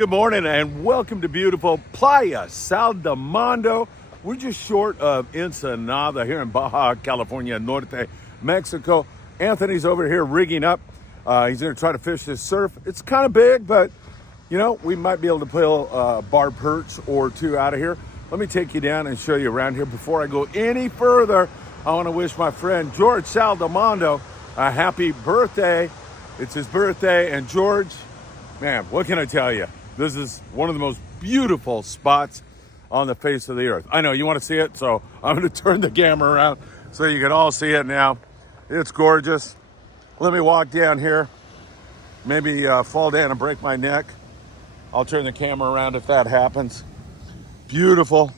Good morning and welcome to beautiful Playa Saldamondo. We're just short of Ensenada here in Baja California, North of Mexico. Anthony's over here rigging up. He's going to try to fish this surf. It's kind of big, but we might be able to pull a bar perch or two out of here. Let me take you down and show you around here. Before I go any further, I want to wish my friend George Saldamondo a happy birthday. It's his birthday, and George, man, what can I tell you? This is one of the most beautiful spots on the face of the earth. I know you want to see it, so I'm going to turn the camera around so you can all see it now. It's gorgeous. Let me walk down here, maybe fall down and break my neck. I'll turn the camera around if that happens. Beautiful,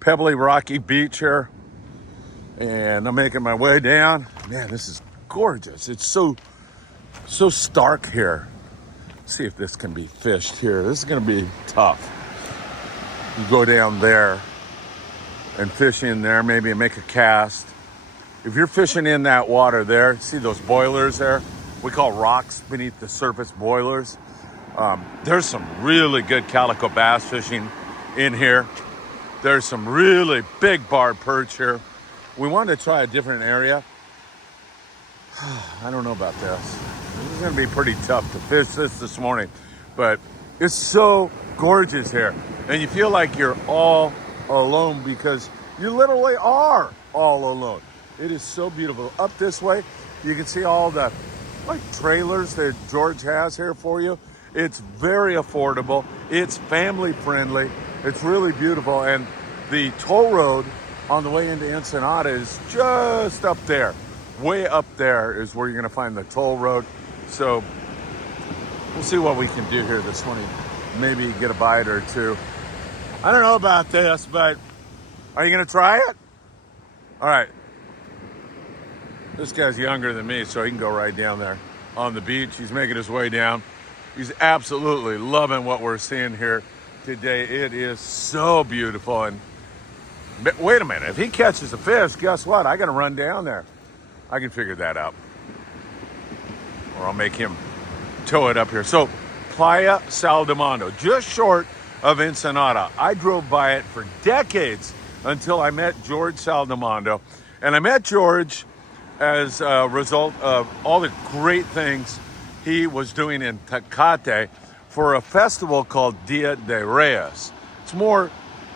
pebbly, rocky beach here. And I'm making my way down. Man, this is gorgeous. It's so stark here. See if this can be fished here. This is going to be tough. You go down there and fish in there, maybe make a cast. If you're fishing in that water there, see those boilers there? We call rocks beneath the surface boilers. There's some really good calico bass fishing in here. There's some really big bar perch here. We wanted to try a different area. I don't know about this. This is going to be pretty tough to fish this morning, but it's so gorgeous here. And you feel like you're all alone because you literally are all alone. It is so beautiful. Up this way, you can see all the trailers that George has here for you. It's very affordable. It's family friendly. It's really beautiful. And the toll road on the way into Ensenada is just up there. Way up there is where you're going to find the toll road. So we'll see what we can do here this morning. Maybe get a bite or two. I don't know about this, but are you going to try it? All right. This guy's younger than me, so he can go right down there on the beach. He's making his way down. He's absolutely loving what we're seeing here today. It is so beautiful. And wait a minute. If he catches a fish, guess what? I got to run down there. I can figure that out. Or I'll make him tow it up here. So, Playa Saldamondo, just short of Ensenada. I drove by it for decades until I met George Saldamondo. And I met George as a result of all the great things he was doing in Tecate for a festival called Dia de Reyes. It's more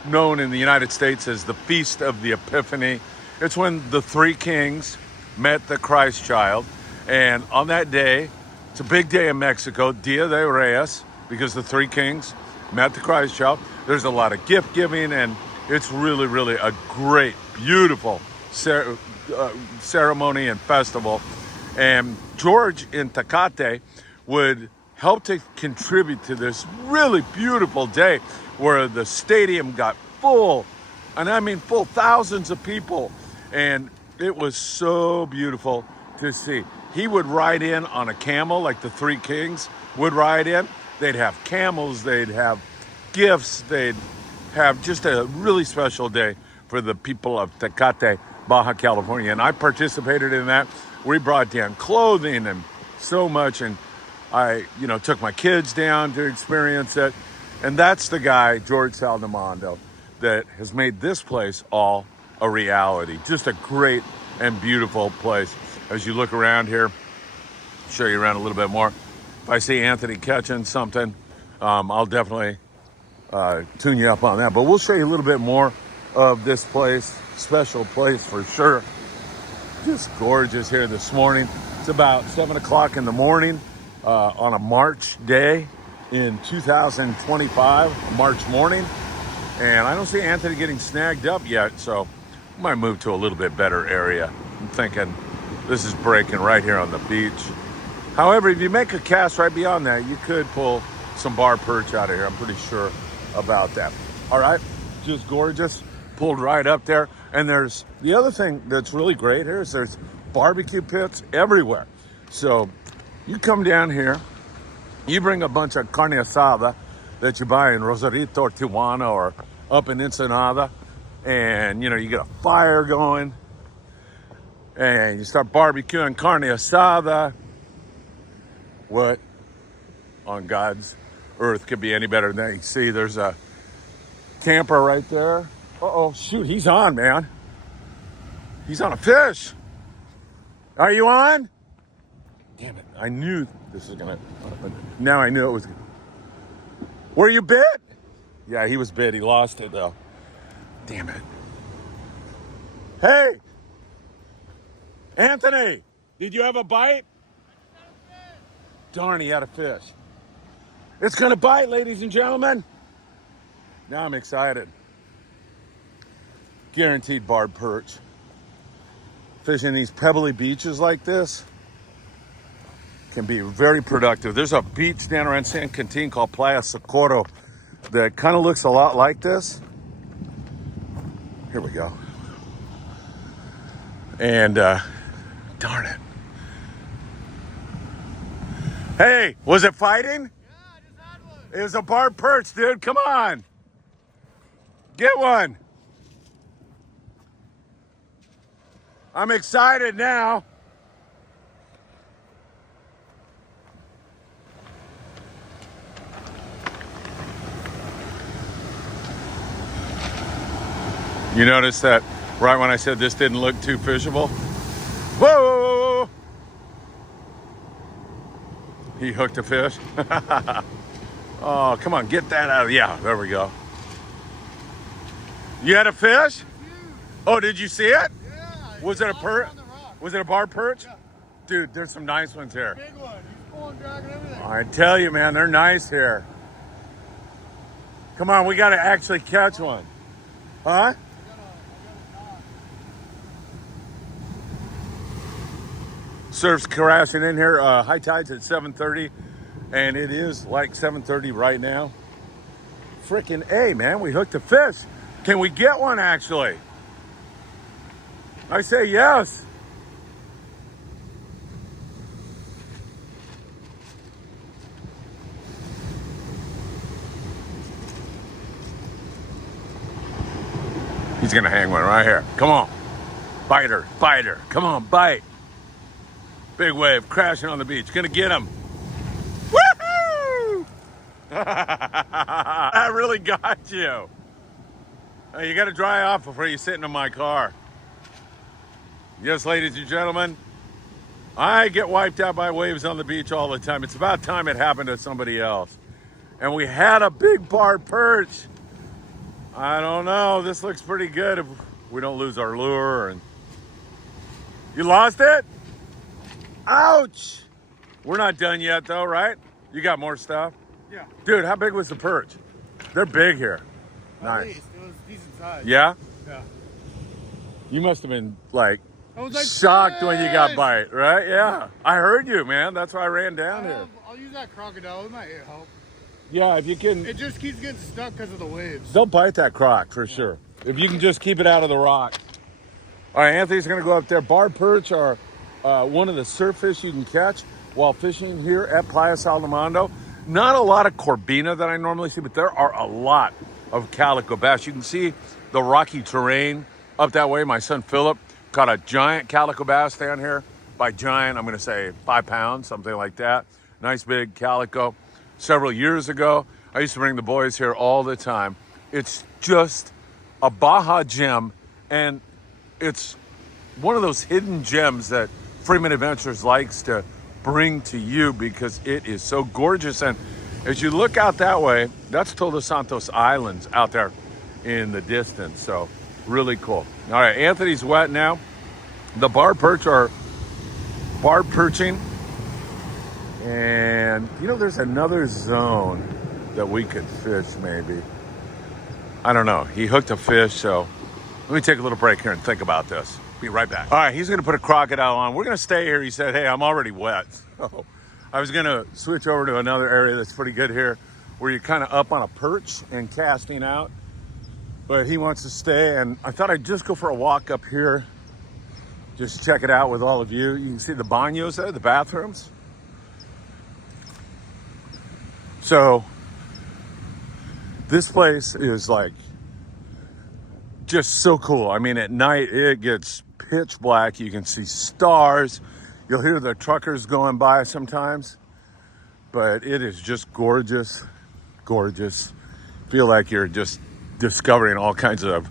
known in the United States as the Feast of the Epiphany. It's when the three kings met the Christ child. And on that day, it's a big day in Mexico, Dia de Reyes, because the three kings met the Christ child. There's a lot of gift giving, and it's really, really a great, beautiful ceremony and festival. And George in Tecate would help to contribute to this really beautiful day where the stadium got full, and I mean full, thousands of people. And it was so beautiful to see. He would ride in on a camel like the three kings would ride in. They'd have camels, they'd have gifts, they'd have just a really special day for the people of Tecate, Baja California. And I participated in that. We brought down clothing and so much. And I, took my kids down to experience it. And that's the guy, George Saldamondo, that has made this place all a reality. Just a great and beautiful place. As you look around here, show you around a little bit more. If I see Anthony catching something, I'll definitely tune you up on that. But we'll show you a little bit more of this place. Special place for sure. Just gorgeous here this morning. It's about 7 o'clock in the morning on a March day in 2025, March morning. And I don't see Anthony getting snagged up yet, so I might move to a little bit better area. I'm thinking this is breaking right here on the beach. However, if you make a cast right beyond that, you could pull some bar perch out of here. I'm pretty sure about that. All right, just gorgeous. Pulled right up there. And there's the other thing that's really great here is there's barbecue pits everywhere. So you come down here, you bring a bunch of carne asada that you buy in Rosarito or Tijuana or up in Ensenada, and you get a fire going, and you start barbecuing carne asada. What on God's earth could be any better than that. You see, there's a camper right there. Uh-oh, shoot, he's on, man. He's on a fish. Are you on? Damn it, I knew this was gonna, now I knew it was. Were you bit? Yeah, he was bit. He lost it though. Damn it. Hey, Anthony, did you have a bite? Darn, he had a fish. It's gonna bite, ladies and gentlemen. Now I'm excited. Guaranteed barred perch. Fishing these pebbly beaches like this can be very productive. There's a beach down around San Quintin called Playa Socorro that kind of looks a lot like this. Here we go. And darn it. Hey, was it fighting? Yeah, I just had one. It was a barred perch, dude. Come on. Get one. I'm excited now. You notice that right when I said this didn't look too fishable? Whoa! He hooked a fish. Oh, come on, get that out of, yeah, there we go. You had a fish? Oh, did you see it? Yeah. Was it a perch? Was it a bar perch? Yeah. Dude, there's some nice ones here. Big one. He's pulling, dragging everything. I tell you, man, they're nice here. Come on, we got to actually catch one. Huh? I got a knot. Surf's crashing in here. High tide's at 7:30, and it is like 7:30 right now. Freaking A, man, we hooked a fish. Can we get one, actually? I say yes. He's gonna hang one right here. Come on. Bite her, bite her. Come on, bite. Big wave crashing on the beach. Gonna get him. Woohoo! I really got you. Hey, you gotta dry off before you sit in my car. Yes, ladies and gentlemen, I get wiped out by waves on the beach all the time. It's about time it happened to somebody else. And we had a big barred perch. I don't know. This looks pretty good if we don't lose our lure. And you lost it? Ouch! We're not done yet, though, right? You got more stuff? Yeah. Dude, how big was the perch? They're big here. At Nice. least. It was decent size. Yeah? Yeah. You must have been like I was like shocked when you got "Yes!" bite, right? Yeah. I heard you, man. That's why I ran down here. I'll use that crocodile. It might help. Yeah, if you can, It just keeps getting stuck because of the waves. they'll bite that croc for sure. If you can just keep it out of the rock. All right, Anthony's gonna go up there. Barred perch are one of the surf fish you can catch while fishing here at Playa Saldamondo. Not a lot of corbina that I normally see, but there are a lot of calico bass. You can see the rocky terrain up that way. My son Philip caught a giant calico bass down here. By giant, I'm gonna say 5 pounds, something like that. Nice big calico. Several years ago, I used to bring the boys here all the time. It's just a Baja Gem, and it's one of those hidden gems that Freeman Adventures likes to bring to you because it is so gorgeous. And as you look out that way, that's Todos Santos Islands out there in the distance. So really cool. All right, Anthony's wet now. The barred perch are barred perching. And, you know, there's another zone that we could fish maybe. I don't know. He hooked a fish, so let me take a little break here and think about this. Be right back. All right, he's going to put a crocodile on. We're going to stay here. He said, hey, I'm already wet. So I was going to switch over to another area that's pretty good here where you're kind of up on a perch and casting out. But he wants to stay, and I thought I'd just go for a walk up here. Just check it out with all of you. You can see the baños there, the bathrooms. So this place is like just so cool. I mean, at night it gets pitch black. You can see stars. You'll hear the truckers going by sometimes, but it is just gorgeous. gorgeous. Feel like you're just discovering all kinds of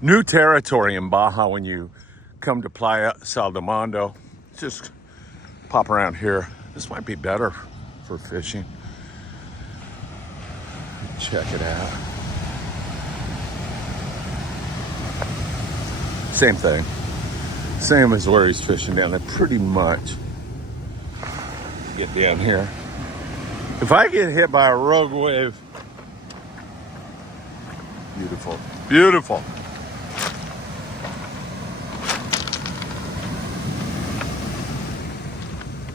new territory in Baja when you come to Playa Saldamondo. Just pop around here. This might be better for fishing. Check it out. Same thing. Same as where he's fishing down there, pretty much. Get down here. If I get hit by a rogue wave, beautiful, beautiful.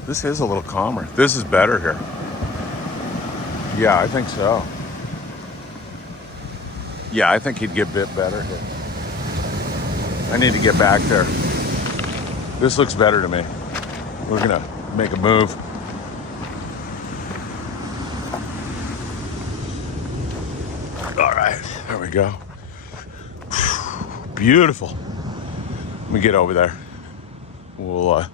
This is a little calmer. This is better here. Yeah, I think so. Yeah, I think he'd get bit better here. I need to get back there. This looks better to me. We're gonna make a move. All right, there we go. Beautiful. Let me get over there. We'll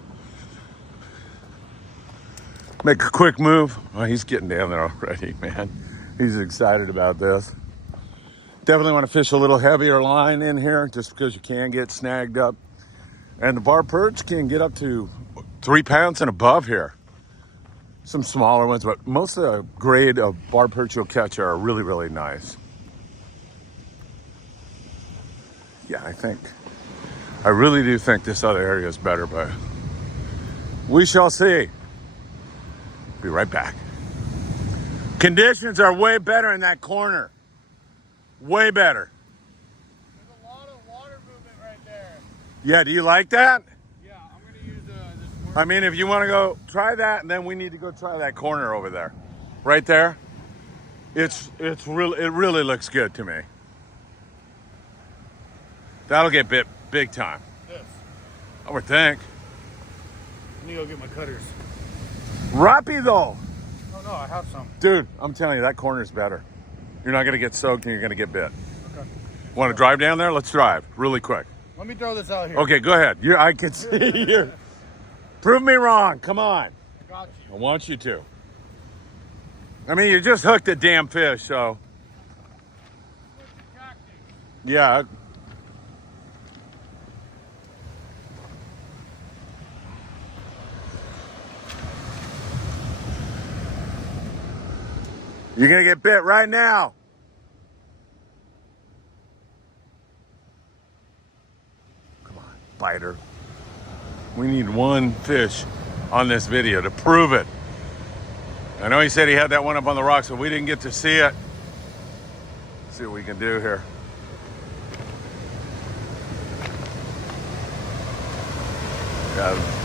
make a quick move. Oh, he's getting down there already, man. He's excited about this. Definitely want to fish a little heavier line in here just because you can get snagged up. And the bar perch can get up to 3 pounds and above here. Some smaller ones, but most of the grade of bar perch you'll catch are really, really nice. Yeah, I really do think this other area is better, but we shall see. Be right back. Conditions are way better in that corner. Way better. There's a lot of water movement right there. Yeah, do you like that? Yeah, I'm gonna use this. I mean, if you want to go try that, and then we need to go try that corner over there. Right there. It really looks good to me. That'll get bit big time. This. I would think. I need to go get my cutters. Rapido. Oh no, I have some. Dude, I'm telling you, that corner's better. You're not going to get soaked and you're going to get bit. Okay. Want to drive down there? Let's drive really quick. Let me throw this out here. Okay, go ahead. I can see you. Prove me wrong. Come on. I got you. I want you to. I mean, you just hooked a damn fish, so. Yeah. You're going to get bit right now. Come on, biter. We need one fish on this video to prove it. I know he said he had that one up on the rocks, but we didn't get to see it. Let's see what we can do here. Yeah.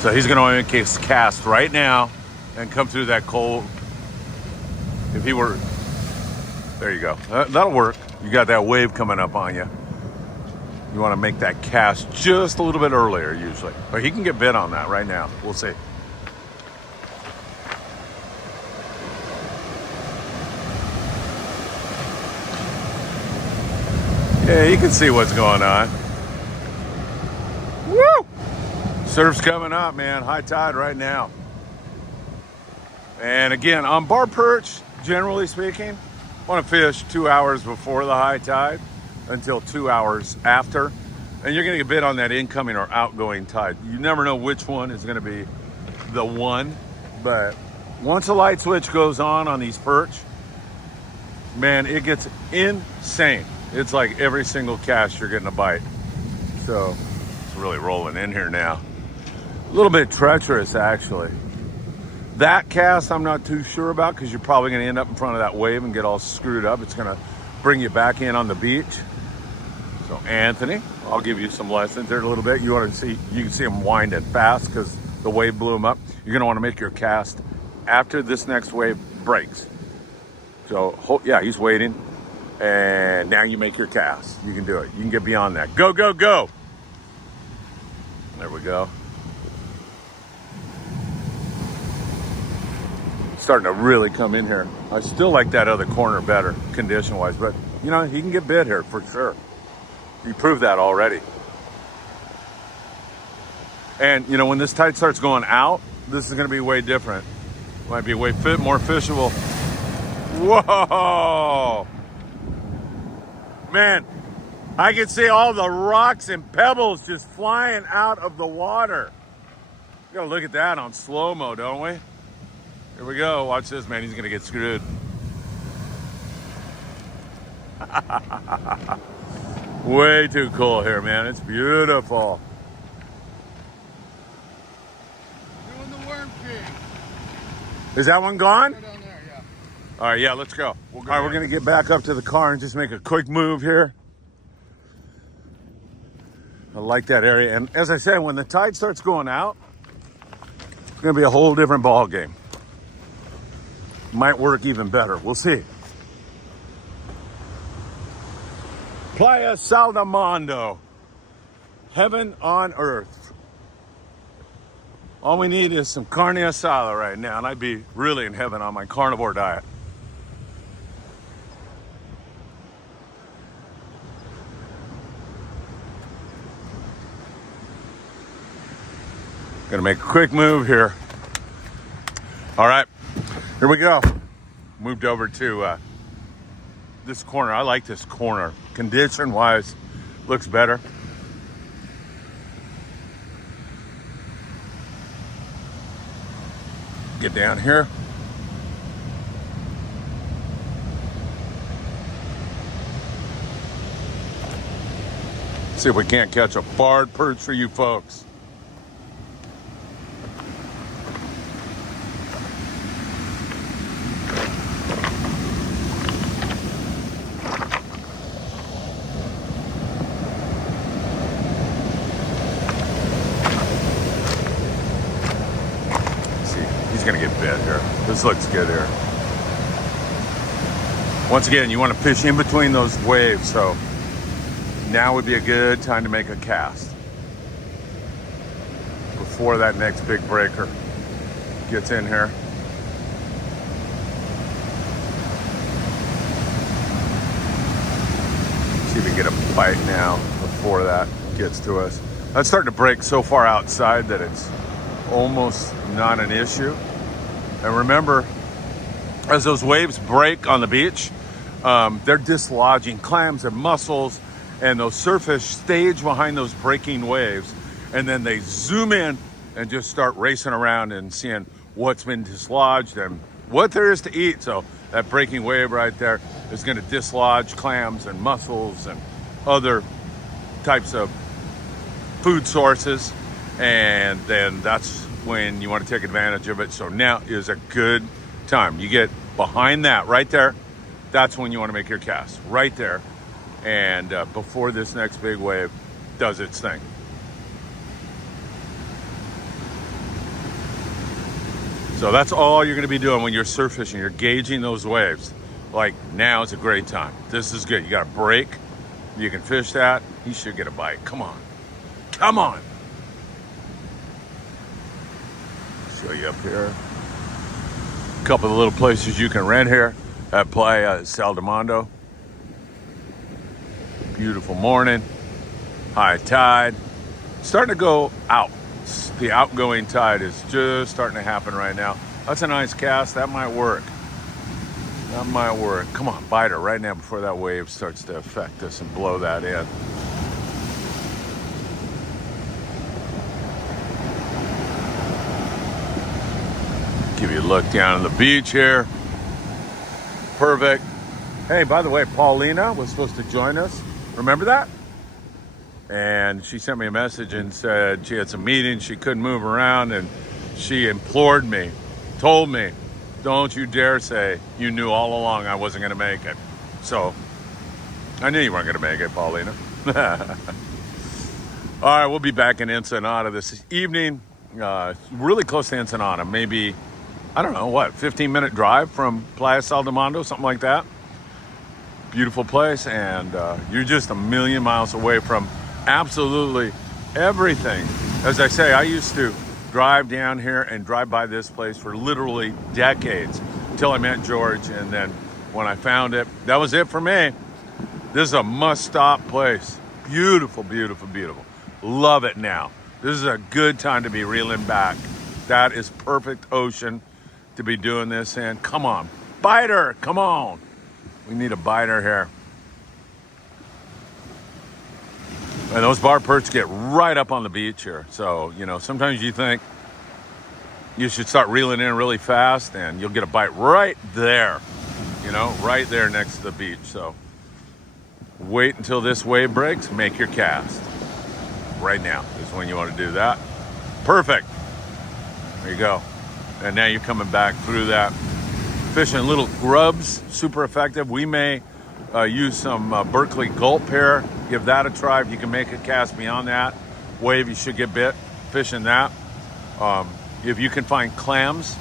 So he's going to make his cast right now and come through that cold. If he were, there you go. That'll work. You got that wave coming up on you. You want to make that cast just a little bit earlier usually. But he can get bit on that right now. We'll see. Yeah, you can see what's going on. Woo! Surf's coming up, man. High tide right now. And again, on bar perch, generally speaking, want to fish 2 hours before the high tide until 2 hours after. And you're going to get bit on that incoming or outgoing tide. You never know which one is going to be the one. But once a light switch goes on these perch, man, it gets insane. It's like every single cast you're getting a bite. So it's really rolling in here now. A little bit treacherous, actually. That cast I'm not too sure about because you're probably going to end up in front of that wave and get all screwed up. It's going to bring you back in on the beach. So Anthony, I'll give you some lessons there a little bit. You want to see, you can see him winding fast because the wave blew him up. You're going to want to make your cast after this next wave breaks. So yeah, he's waiting. And now you make your cast. You can do it. You can get beyond that. Go, go, go. There we go. Starting to really come in here. I still like that other corner better condition-wise, but you know, he can get bit here for sure. You proved that already. And, you know, when this tide starts going out, this is going to be way different. Might be way more fishable. Whoa! Man, I can see all the rocks and pebbles just flying out of the water. We gotta look at that on slow-mo, don't we? Here we go. Watch this, man. He's gonna get screwed. Way too cool here, man. It's beautiful. Doing the worm king. Is that one gone? Go down there, yeah. All right, yeah, let's go. All right, we're gonna get back up to the car and just make a quick move here. I like that area. And as I said, when the tide starts going out, it's gonna be a whole different ball game. Might work even better. We'll see. Playa Saldamondo. Heaven on earth. All we need is some carne asada right now, and I'd be really in heaven on my carnivore diet. Gonna make a quick move here. All right, here we go. Moved over to this corner. I like this corner. Condition wise, looks better. Get down here. See if we can't catch a barred perch for you folks. He's gonna get bit here. This looks good here. Once again, you want to fish in between those waves, so now would be a good time to make a cast before that next big breaker gets in here. See if we can get a bite now before that gets to us. That's starting to break so far outside that it's almost not an issue. And remember, as those waves break on the beach, they're dislodging clams and mussels, and those surffish stage behind those breaking waves, and then they zoom in and just start racing around and seeing what's been dislodged and what there is to eat. So that breaking wave right there is going to dislodge clams and mussels and other types of food sources, and then that's when you want to take advantage of it. So now is a good time. You get behind that right there. That's when you want to make your cast right there, and before this next big wave does its thing. So that's all you're going to be doing when you're surf fishing. You're gauging those waves. Like, now is a great time. This is good. You got a break. You can fish that. You should get a bite. Come on. Come on. Show you up here. A couple of little places you can rent here at Playa Saldamondo. Beautiful morning. High tide. Starting to go out. The outgoing tide is just starting to happen right now. That's a nice cast. That might work. That might work. Come on, bite her right now before that wave starts to affect us and blow that in. Give you a look down on the beach here. Perfect. Hey, by the way, Paulina was supposed to join us. Remember that? And she sent me a message and said she had some meetings, she couldn't move around, and she implored me, told me, don't you dare say you knew all along I wasn't going to make it. So I knew you weren't going to make it, Paulina. All right, we'll be back in Ensenada this evening. Really close to Ensenada, maybe, I don't know, 15-minute drive from Playa Saldamondo, something like that. Beautiful place, and you're just a million miles away from absolutely everything. As I say, I used to drive down here and drive by this place for literally decades until I met George, and then when I found it, that was it for me. This is a must-stop place. Beautiful, beautiful, beautiful. Love it now. This is a good time to be reeling back. That is perfect ocean to be doing this in. Come on, biter, come on. We need a biter here. And those bar perch get right up on the beach here. So, you know, sometimes you think you should start reeling in really fast and you'll get a bite right there, you know, right there next to the beach. So wait until this wave breaks, make your cast. Right now is when you want to do that. Perfect. There you go. And now you're coming back through that. Fishing little grubs, super effective. We may use some Berkeley gulp here. Give that a try. If you can make a cast beyond that wave, you should get bit fishing that. If you can find clams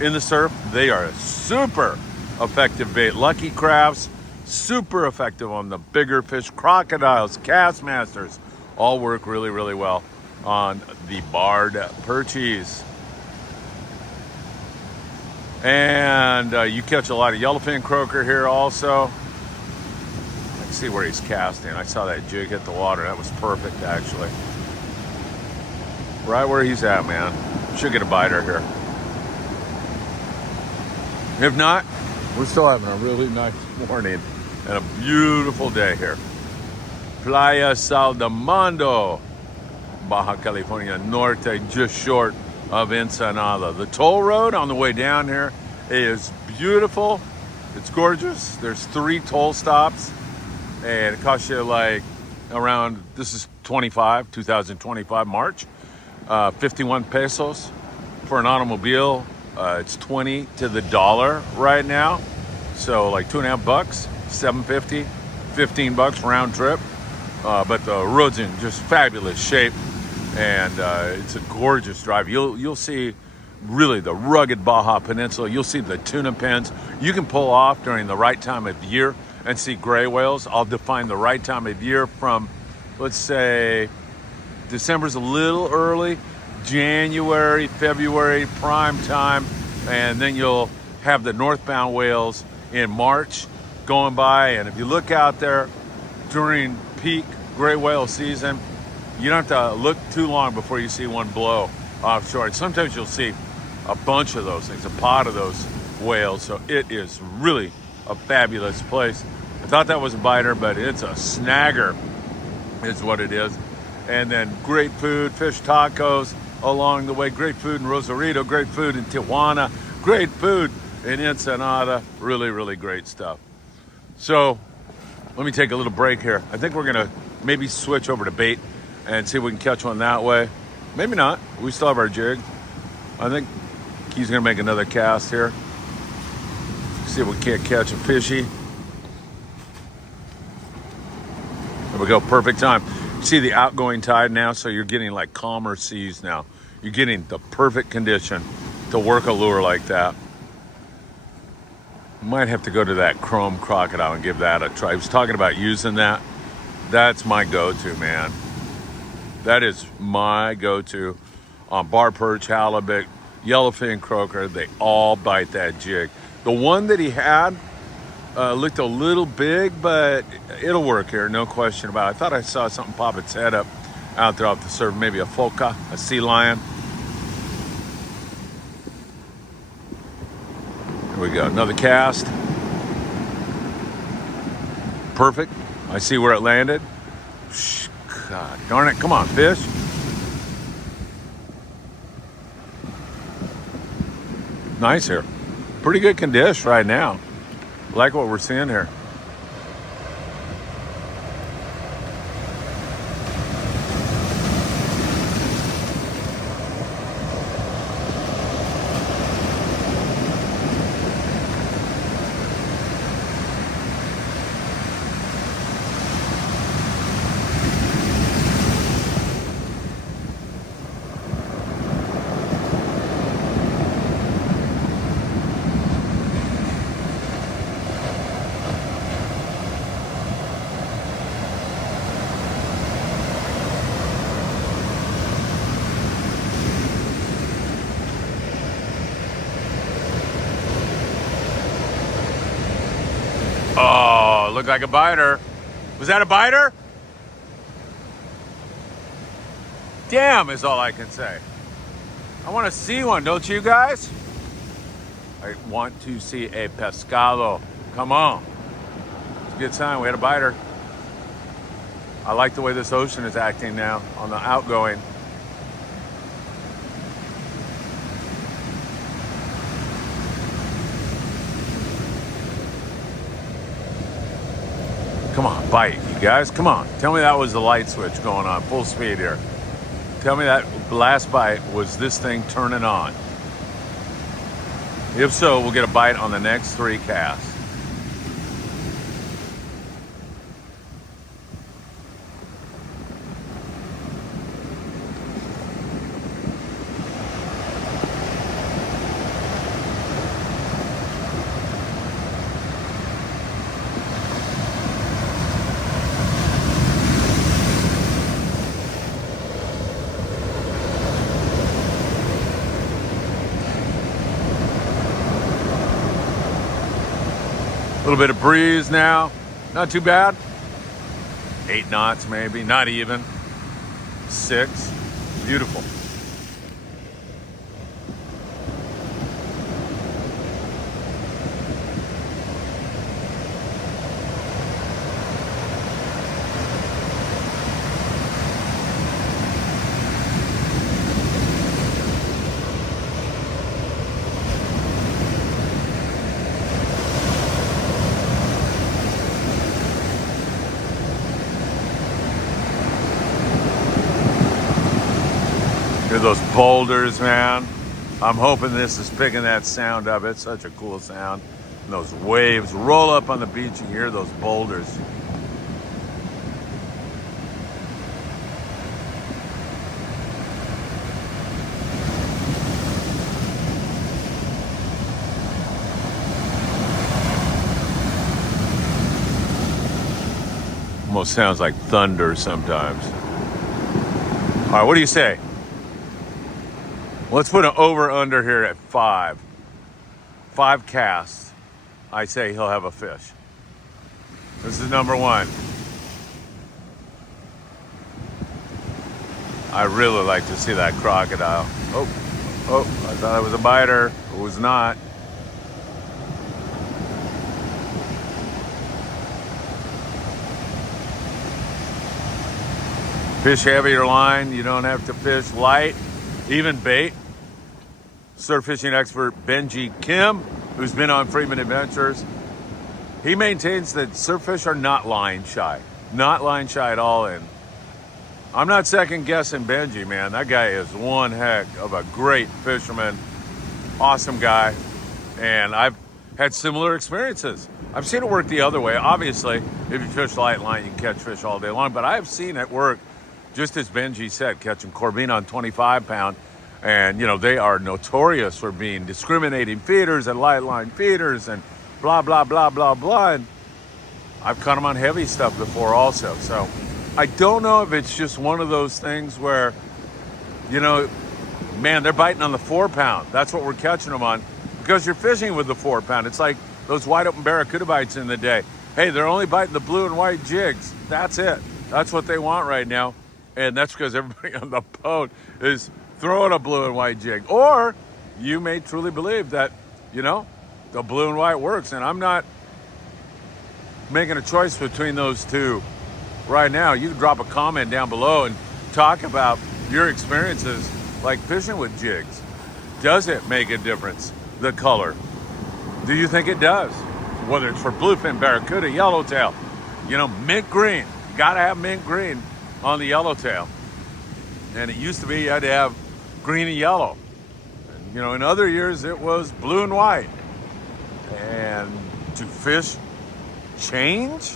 in the surf, they are a super effective bait. Lucky crabs, super effective on the bigger fish. Crocodiles, Castmasters, all work really, really well on the barred perchies. And you catch a lot of yellowfin croaker here also. Let's see where he's casting. I saw that jig hit the water. That was perfect, actually. Right where he's at, man. Should get a biter here. If not, we're still having a really nice morning and a beautiful day here. Playa Saldamondo, Baja California Norte, just short of Ensenada. The toll road on the way down here is beautiful. It's gorgeous. There's 3 toll stops and it costs you like around, this is 2025 March, 51 pesos for an automobile. It's 20 to the dollar right now. So like $2.5, $7.50, $15 round trip. But the road's in just fabulous shape. And it's a gorgeous drive. You'll see really the rugged Baja Peninsula. You'll see the tuna pens. You can pull off during the right time of year and see gray whales. I'll define the right time of year from, let's say, December's a little early, January, February, prime time, and then you'll have the northbound whales in March going by. And if you look out there during peak gray whale season, you don't have to look too long before you see one blow offshore. And sometimes you'll see a bunch of those things, a pod of those whales. So it is really a fabulous place. I thought that was a biter, but it's a snagger is what it is. And then great food, fish tacos along the way. Great food in Rosarito, great food in Tijuana, great food in Ensenada. Really, really great stuff. So let me take a little break here. I think we're going to maybe switch over to bait and see if we can catch one that way. Maybe not. We still have our jig. I think he's going to make another cast here. See if we can't catch a fishy. There we go. Perfect time. See the outgoing tide now, so you're getting like calmer seas now. You're getting the perfect condition to work a lure like that. Might have to go to that chrome crocodile and give that a try. I was talking about using that. That's my go-to, man. That is my go-to on bar perch, halibut, yellowfin croaker. They all bite that jig. The one that he had looked a little big, but it'll work here, no question about it. I thought I saw something pop its head up out there off the surf, maybe a foca, a sea lion. Here we go, another cast. Perfect. I see where it landed. God darn it, come on, fish. Nice here. Pretty good condition right now. Like what we're seeing here. Oh, looked like a biter. Was that a biter? Damn is all I can say. I want to see one, don't you guys? I want to see a pescado. Come on. It's a good sign. We had a biter. I like the way this ocean is acting now on the outgoing. Come on, bite, you guys. Come on. Tell me that was the light switch going on full speed here. Tell me that last bite was this thing turning on. If so, we'll get a bite on the next 3 casts. A little bit of breeze now. Not too bad. 8 knots maybe, not even. 6. Beautiful. Those boulders, man. I'm hoping this is picking that sound up. It's such a cool sound. And those waves roll up on the beach and you hear those boulders. Almost sounds like thunder sometimes. All right, what do you say? Let's put an over-under here at 5. 5 casts. I say he'll have a fish. This is number 1. I really like to see that crocodile. Oh, I thought it was a biter. It was not. Fish heavier line. You don't have to fish light. Even bait. Surf fishing expert Benji Kim, who's been on Freeman Adventures, he maintains that surf fish are not line shy. Not line shy at all. And I'm not second guessing Benji, man. That guy is one heck of a great fisherman. Awesome guy. And I've had similar experiences. I've seen it work the other way. Obviously, if you fish light line, you can catch fish all day long. But I have seen it work just as Benji said, catching corvina on 25 pound. And, you know, they are notorious for being discriminating feeders and light line feeders and blah, blah, blah, blah, blah. And I've caught them on heavy stuff before also. So I don't know if it's just one of those things where, you know, man, they're biting on the 4 pound. That's what we're catching them on because you're fishing with the 4 pound. It's like those wide open barracuda bites in the day. Hey, they're only biting the blue and white jigs. That's it. That's what they want right now. And that's because everybody on the boat is throwing a blue and white jig. Or you may truly believe that, you know, the blue and white works. And I'm not making a choice between those two right now. You can drop a comment down below and talk about your experiences like fishing with jigs. Does it make a difference, the color? Do you think it does? Whether it's for bluefin, barracuda, yellowtail, you know, mint green. Gotta have mint green on the yellowtail. And it used to be you had to have green and yellow. And, you know, in other years it was blue and white. And do fish change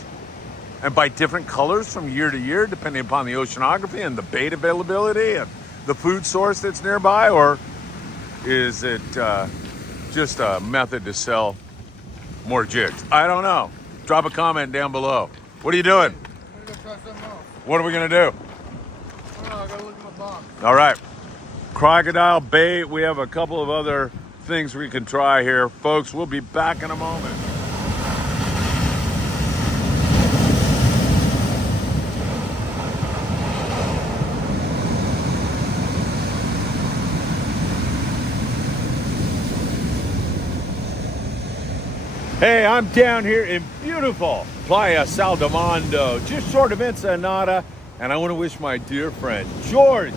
and bite different colors from year to year depending upon the oceanography and the bait availability and the food source that's nearby? Or is it just a method to sell more jigs? I don't know. Drop a comment down below. What are you doing? I'm gonna try something else. What are we gonna do? I gotta look at my box. All right, crocodile bait. We have a couple of other things we can try here. Folks, we'll be back in a moment. Hey, I'm down here in beautiful Playa Saldamondo, just short of Ensenada, and I want to wish my dear friend George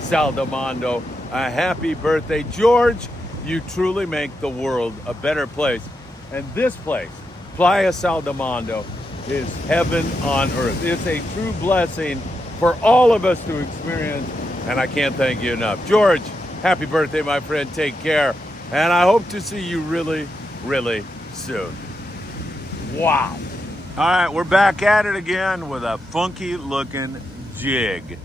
Saldamondo a happy birthday. George, you truly make the world a better place. And this place, Playa Saldamondo, is heaven on earth. It's a true blessing for all of us to experience, and I can't thank you enough. George, happy birthday, my friend. Take care. And I hope to see you really, really soon. Wow. All right, we're back at it again with a funky looking jig.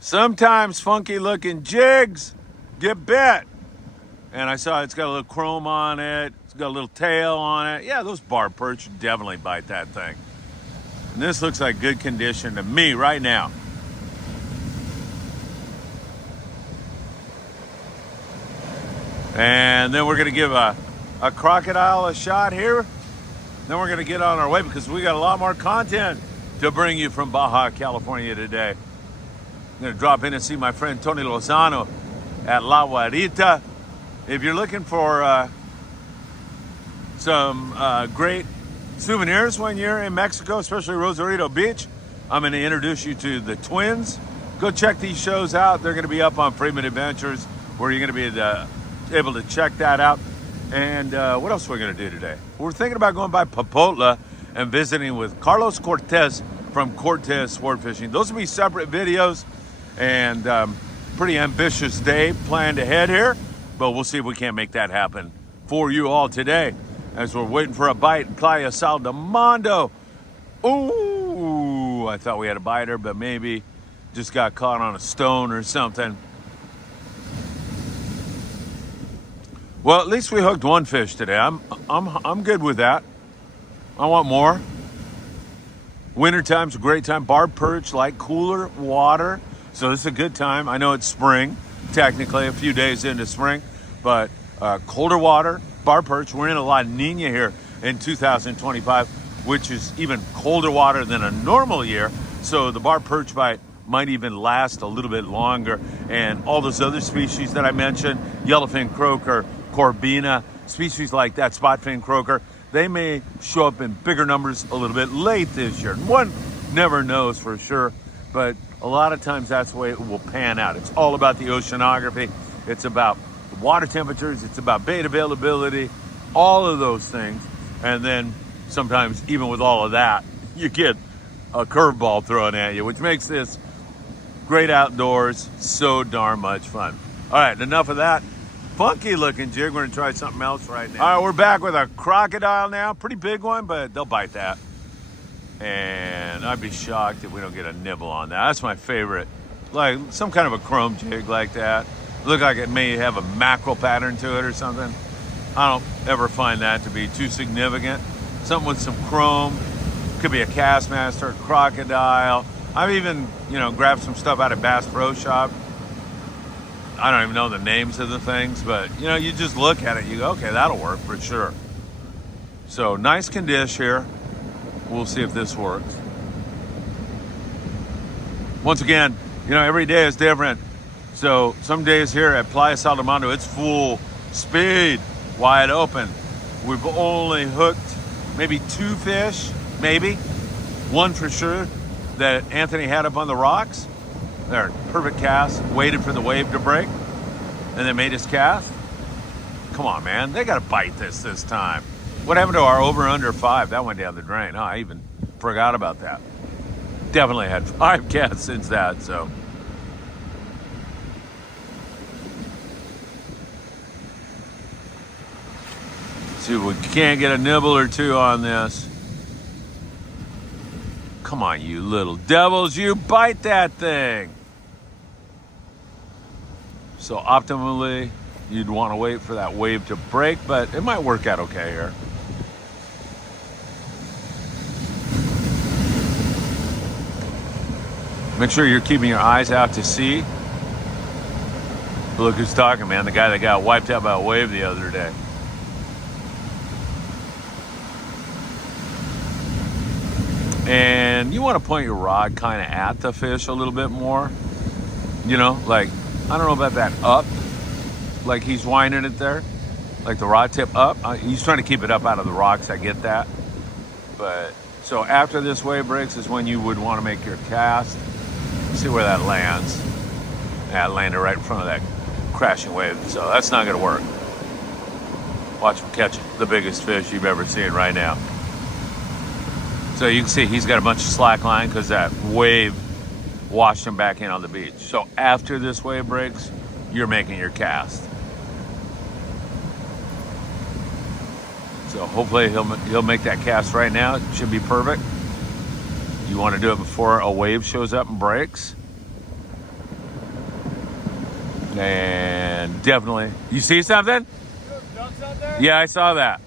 Sometimes funky looking jigs get bit. And I saw it's got a little chrome on it. It's got a little tail on it. Yeah, those bar perch definitely bite that thing. And this looks like good condition to me right now. And then we're going to give a crocodile a shot here. Then we're going to get on our way because we got a lot more content to bring you from Baja California today. I'm going to drop in and see my friend Tony Lozano at La Guarita. If you're looking for some great souvenirs when you're in Mexico, especially Rosarito Beach, I'm going to introduce you to the twins. Go check these shows out. They're going to be up on Freeman Adventures, where you're going to be able to check that out. And what else are we going to do today? We're thinking about going by Popotla and visiting with Carlos Cortez from Cortez Sport Fishing. Those will be separate videos, and pretty ambitious day planned ahead here, but we'll see if we can't make that happen for you all today as we're waiting for a bite in Playa Saldamondo. Ooh, I thought we had a biter, but maybe just got caught on a stone or something. Well, at least we hooked one fish today. I'm good with that. I want more. Wintertime's a great time. Barb perch like cooler water, so this is a good time. I know it's spring, technically a few days into spring, but colder water, barb perch. We're in a La Nina here in 2025, which is even colder water than a normal year. So the barb perch bite might even last a little bit longer. And all those other species that I mentioned, yellowfin croaker, Corbina, species like that, spotfin croaker, they may show up in bigger numbers a little bit late this year. One never knows for sure, but a lot of times that's the way it will pan out. It's all about the oceanography. It's about the water temperatures. It's about bait availability, all of those things. And then sometimes even with all of that, you get a curveball thrown at you, which makes this great outdoors so darn much fun. All right, enough of that funky looking jig. We're gonna try something else right now. All right, we're back with a crocodile now. Pretty big one, but they'll bite that. And I'd be shocked if we don't get a nibble on that. That's my favorite. Like some kind of a chrome jig like that. Look like it may have a mackerel pattern to it or something. I don't ever find that to be too significant. Something with some chrome. Could be a Castmaster, crocodile. I've even, grabbed some stuff out of Bass Pro Shop. I don't even know the names of the things, but you just look at it, you go, okay, that'll work for sure. So nice condition here. We'll see if this works. Once again, every day is different. So some days here at Playa Saldamondo, it's full speed, wide open. We've only hooked maybe 2 fish, maybe. One for sure that Anthony had up on the rocks. They're perfect cast, waited for the wave to break, and then made his cast. Come on, man. They got to bite this time. What happened to our over-under 5? That went down the drain. Oh, I even forgot about that. Definitely had 5 casts since that, so. See if we can't get a nibble or 2 on this. Come on, you little devils. You bite that thing. So optimally, you'd want to wait for that wave to break, but it might work out okay here. Make sure you're keeping your eyes out to sea. Look who's talking, man. The guy that got wiped out by a wave the other day. And you want to point your rod kind of at the fish a little bit more. Like, I don't know about that up, like he's whining it there. like the rod tip up. He's trying to keep it up out of the rocks. I get that. But so after this wave breaks is when you would want to make your cast. See where that lands. Yeah, it landed right in front of that crashing wave. So that's not going to work. Watch him catch the biggest fish you've ever seen right now. So you can see he's got a bunch of slack line because that wave washed him back in on the beach. So after this wave breaks, you're making your cast. So hopefully he'll make that cast right now. It should be perfect. You want to do it before a wave shows up and breaks. And definitely, you see something? Ducks out there? Yeah, I saw that.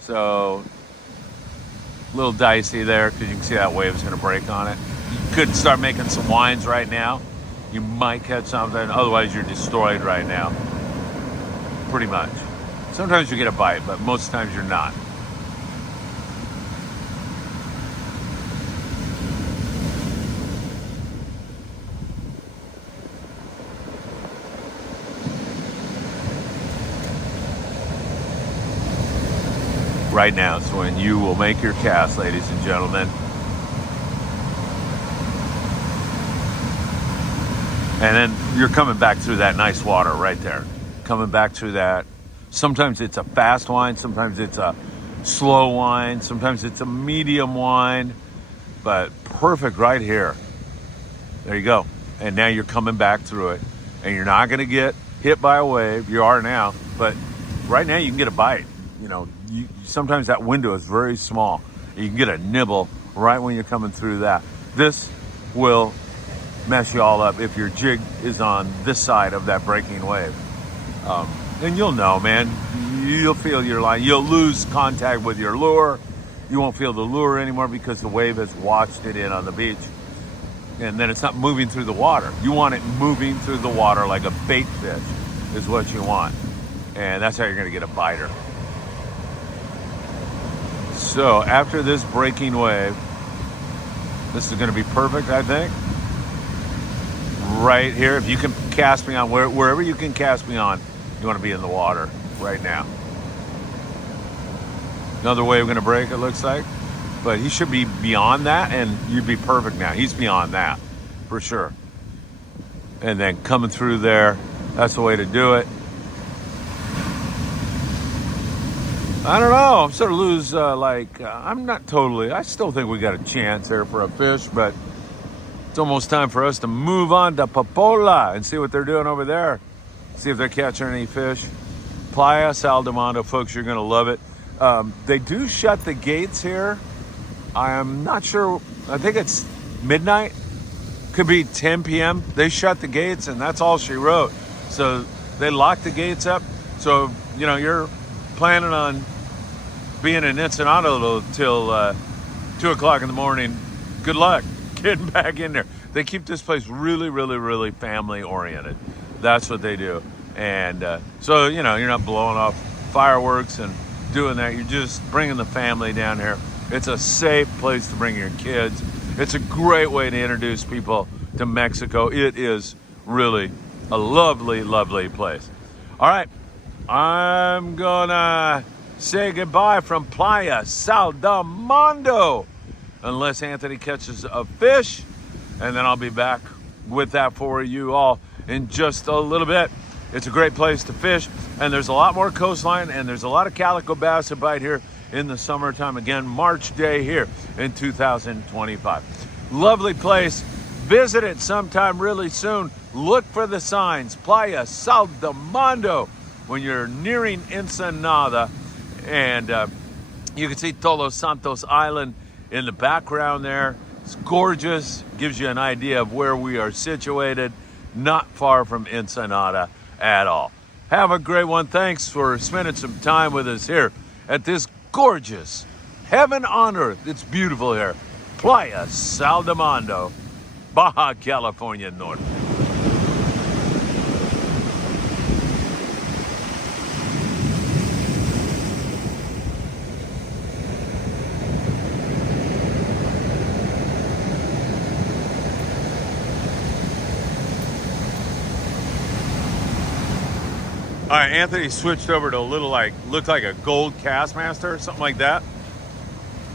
So a little dicey there because you can see that wave is going to break on it. You could start making some winds right now. You might catch something. Otherwise, you're destroyed right now. Pretty much. Sometimes you get a bite, but most times you're not. Right now is when you will make your cast, ladies and gentlemen. And then you're coming back through that nice water right there. Coming back through that. Sometimes it's a fast wind, sometimes it's a slow wind, sometimes it's a medium wind, but perfect right here. There you go. And now you're coming back through it, and you're not going to get hit by a wave. You are now, but right now you can get a bite. You know, sometimes that window is very small. You can get a nibble right when you're coming through that. This will mess you all up if your jig is on this side of that breaking wave. And you'll know, man. You'll feel your line. You'll lose contact with your lure. You won't feel the lure anymore because the wave has washed it in on the beach. And then it's not moving through the water. You want it moving through the water like a bait fish is what you want. And that's how you're going to get a biter. So after this breaking wave, this is going to be perfect, I think. Right here, if you can cast me on, wherever you can cast me on, you want to be in the water right now. Another wave going to break, it looks like. But he should be beyond that, and you'd be perfect now. He's beyond that, for sure. And then coming through there, that's the way to do it. I don't know. I'm sort of I'm not totally. I still think we got a chance here for a fish, but it's almost time for us to move on to Popola and see what they're doing over there. See if they're catching any fish. Playa Saldamando, folks, you're going to love it. They do shut the gates here. I'm not sure. I think it's midnight. Could be 10 p.m. They shut the gates, and that's all she wrote. So they locked the gates up. So, you know, you're planning on being in Ensenada till 2 o'clock in the morning. Good luck getting back in there. They keep this place really, really, really family oriented. That's what they do. And so, you know, you're not blowing off fireworks and doing that. You're just bringing the family down here. It's a safe place to bring your kids. It's a great way to introduce people to Mexico. It is really a lovely, lovely place. All right, I'm gonna say goodbye from Playa Saldamando, unless Anthony catches a fish, and then I'll be back with that for you all in just a little bit. It's a great place to fish, and there's a lot more coastline, and there's a lot of calico bass that bite here in the summertime. Again, March day here in 2025. Lovely place. Visit it sometime really soon. Look for the signs. Playa Saldamando when you're nearing Ensenada, and you can see Todos Santos Island in the background there. It's gorgeous. Gives you an idea of where we are situated. Not far from Ensenada at all. Have a great one. Thanks for spending some time with us here at this gorgeous heaven on earth. It's beautiful here. Playa Saldamando, Baja California North. All right, Anthony switched over to a little looked like a gold Castmaster or something like that.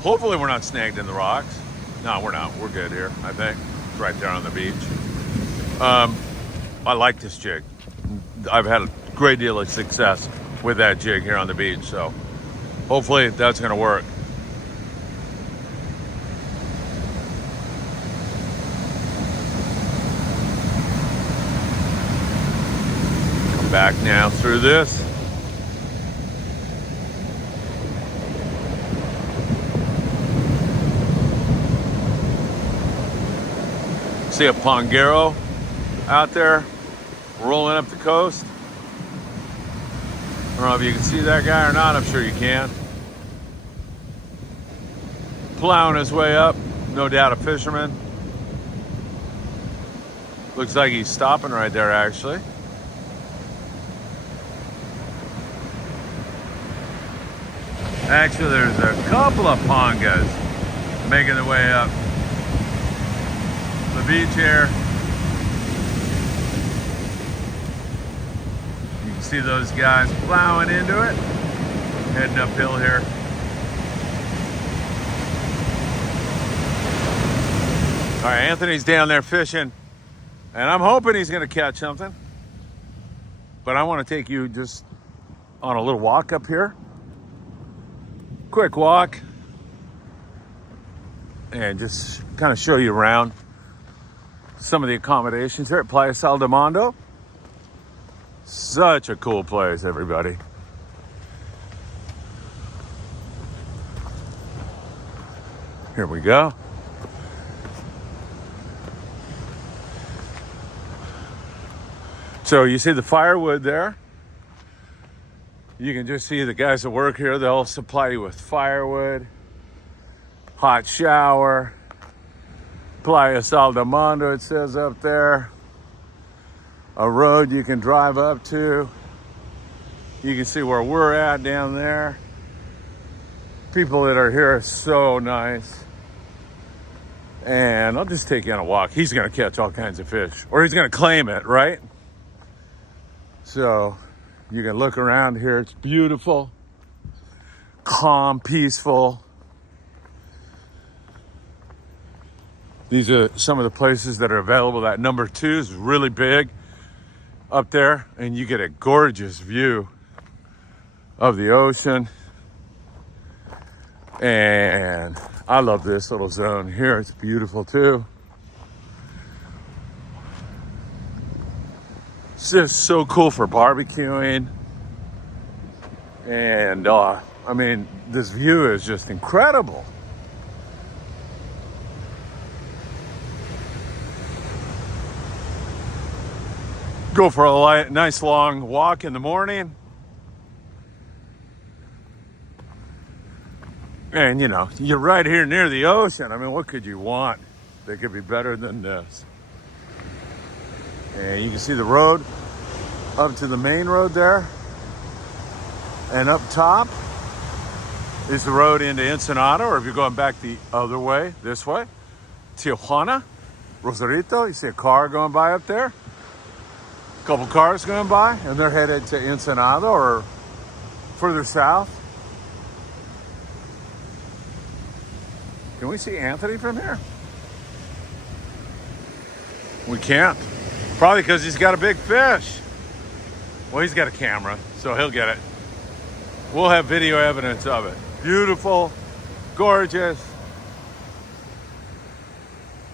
Hopefully we're not snagged in the rocks. No, we're not. We're good here, I think. It's right there on the beach. I like this jig. I've had a great deal of success with that jig here on the beach, so hopefully that's going to work. Come back now through this. See a Pongero out there rolling up the coast. I don't know if you can see that guy or not. I'm sure you can. Plowing his way up. No doubt a fisherman. Looks like he's stopping right there, actually. Actually, there's a couple of pongas making their way up the beach here. You can see those guys plowing into it, heading uphill here. All right, Anthony's down there fishing, and I'm hoping he's going to catch something. But I want to take you just on a little walk up here. Quick walk. And just kind of show you around some of the accommodations here at Playa Saldamondo. Such a cool place, everybody. Here we go. So you see the firewood there. You can just see the guys that work here. They'll supply you with firewood, hot shower, Playa Saldamondo, it says up there. A road you can drive up to. You can see where we're at down there. People that are here are so nice. And I'll just take you on a walk. He's gonna catch all kinds of fish, or he's gonna claim it, right? So you can look around here. It's beautiful, calm, peaceful. These are some of the places that are available. That number 2 is really big up there, and you get a gorgeous view of the ocean. And I love this little zone here. It's beautiful too. It's just so cool for barbecuing. And I mean, this view is just incredible. Go for a nice long walk in the morning. And you know, you're right here near the ocean. I mean, what could you want that could be better than this? And you can see the road up to the main road there. And up top is the road into Ensenada, or if you're going back the other way, this way, Tijuana, Rosarito. You see a car going by up there. A couple cars going by, and they're headed to Ensenada or further south. Can we see Anthony from here? We can't. Probably because he's got a big fish. Well, he's got a camera, so he'll get it. We'll have video evidence of it. Beautiful, gorgeous.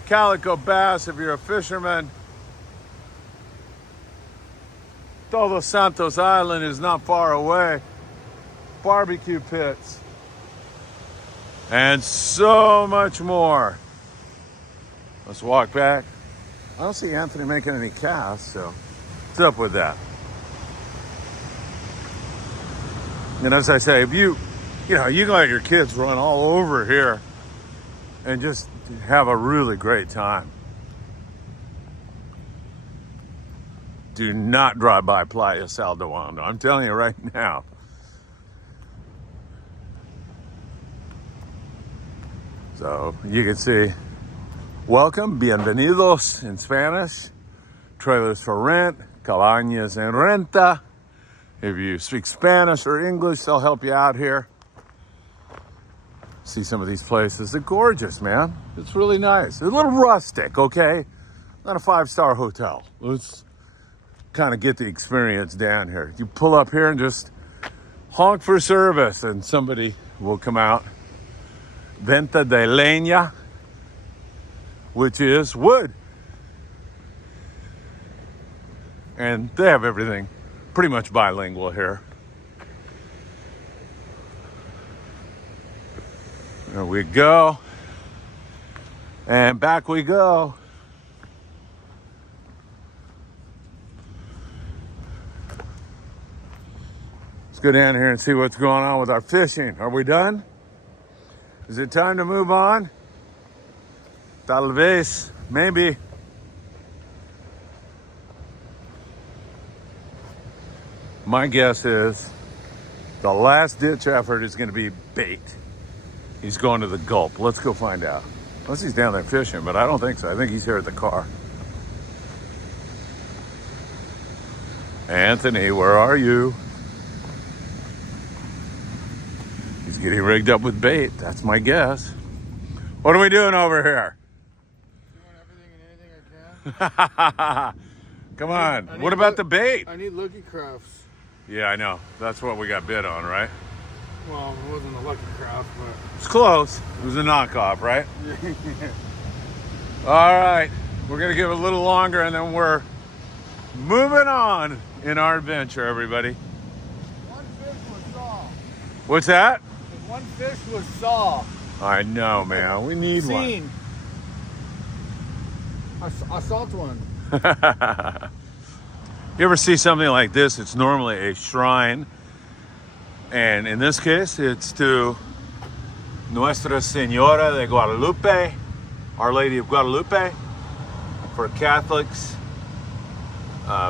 Calico bass if you're a fisherman. Todos Santos Island is not far away. Barbecue pits. And so much more. Let's walk back. I don't see Anthony making any casts, so what's up with that? And as I say, if you can let your kids run all over here and just have a really great time. Do not drive by Playa Saldamondo. I'm telling you right now. So you can see, welcome, bienvenidos in Spanish, trailers for rent, cabañas en renta, If you speak Spanish or English, they'll help you out here. See some of these places. They're gorgeous, man. It's really nice. It's a little rustic, okay? Not a 5-star hotel. Let's kind of get the experience down here. You pull up here and just honk for service and somebody will come out. Venta de leña, which is wood. And they have everything pretty much bilingual here. There we go. And back we go. Let's go down here and see what's going on with our fishing. Are we done? Is it time to move on? Tal vez, maybe. My guess is the last ditch effort is going to be bait. He's going to the Gulp. Let's go find out. Unless he's down there fishing, but I don't think so. I think he's here at the car. Anthony, where are you? He's getting rigged up with bait. That's my guess. What are we doing over here? Doing everything and anything I can. Come on. What about the bait? I need Lucky Crafts. Yeah, I know. That's what we got bid on, right? Well, it wasn't a Lucky Craft, but It's close. It was a knockoff, right? All right. We're going to give it a little longer and then we're moving on in our adventure, everybody. one fish was saw. What's that? One fish was saw. I know, man. We need Seen. I saw one. one. You ever see something like this? It's normally a shrine. And in this case, it's to Nuestra Senora de Guadalupe, Our Lady of Guadalupe. For Catholics,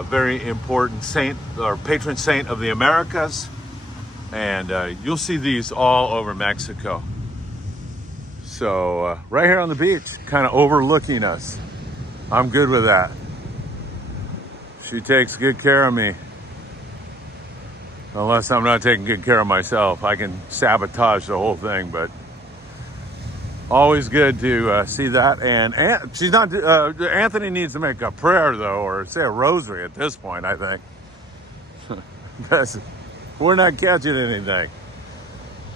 very important saint or patron saint of the Americas. And you'll see these all over Mexico. So right here on the beach, kind of overlooking us. I'm good with that. She takes good care of me. Unless I'm not taking good care of myself. I can sabotage the whole thing, but always good to see that. And she's not, Anthony needs to make a prayer though, or say a rosary at this point, I think. Because we're not catching anything.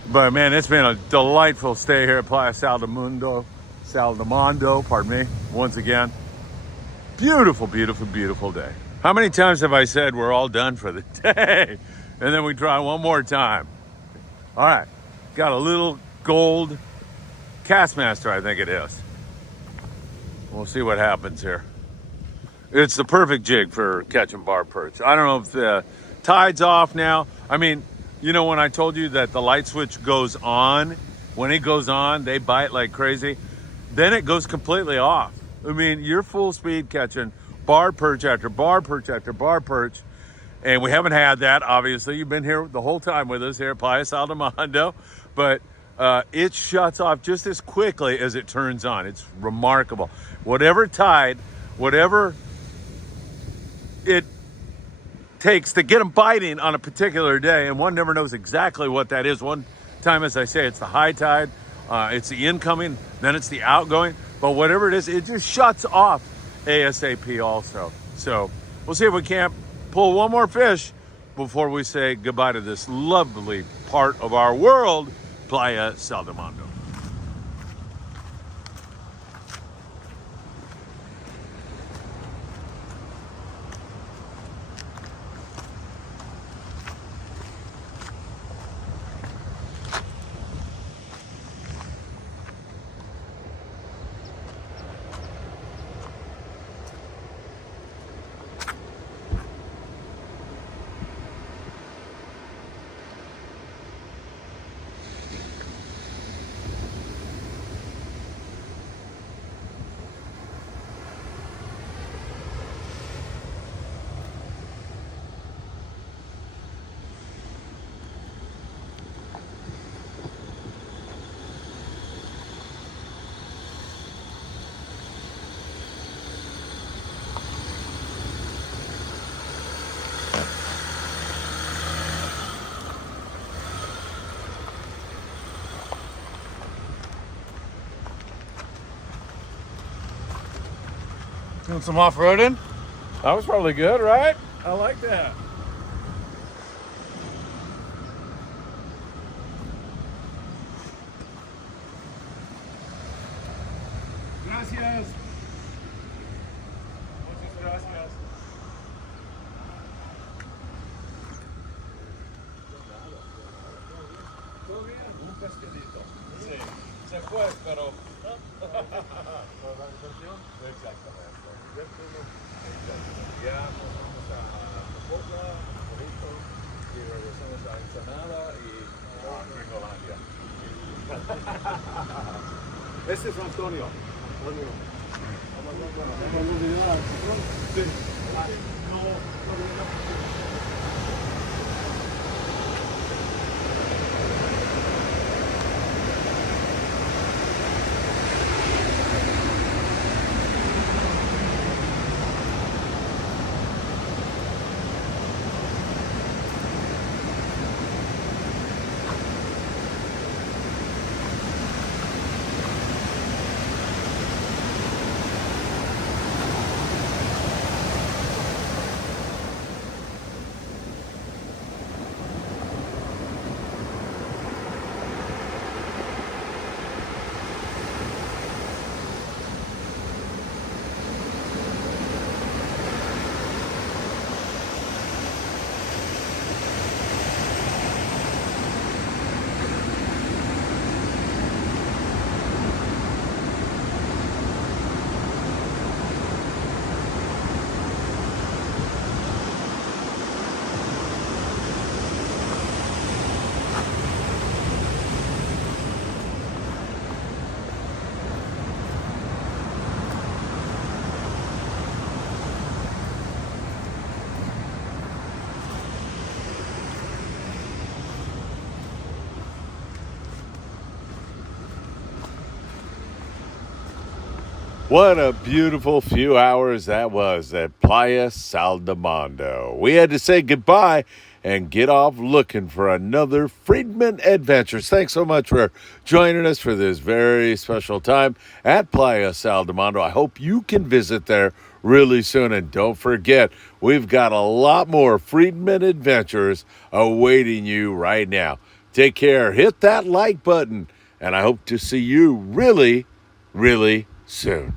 But man, it's been a delightful stay here at Playa Saldamondo, pardon me, once again. Beautiful, beautiful, beautiful day. How many times have I said we're all done for the day? And then we try one more time. All right, got a little gold Castmaster, I think it is. We'll see what happens here. It's the perfect jig for catching bar perch. I don't know if the tide's off now. I mean, you know when I told you that the light switch goes on, when it goes on, they bite like crazy. Then it goes completely off. I mean, you're full speed catching bar perch after bar perch after bar perch. And we haven't had that, obviously. You've been here the whole time with us here at Playa Saldamondo. But it shuts off just as quickly as it turns on. It's remarkable. Whatever tide, whatever it takes to get them biting on a particular day, and one never knows exactly what that is. One time, as I say, it's the high tide, it's the incoming, then it's the outgoing. But whatever it is, it just shuts off ASAP also. So we'll see if we can't pull one more fish before we say goodbye to this lovely part of our world, Playa Saldamondo. Doing some off-roading? That was probably good, right? I like that. Gracias. Muchas gracias. Todo bien, un pescadito. Sí, se fue, pero. Exactamente. Ya nos vamos a Popotla, Bonito, y regresamos a Ensenada y a Gringolandia. Este es Antonio. Sí. What a beautiful few hours that was at Playa Saldamondo. We had to say goodbye and get off looking for another Friedman Adventures. Thanks so much for joining us for this very special time at Playa Saldamondo. I hope you can visit there really soon. And don't forget, we've got a lot more Friedman Adventures awaiting you right now. Take care. Hit that like button. And I hope to see you really, really soon.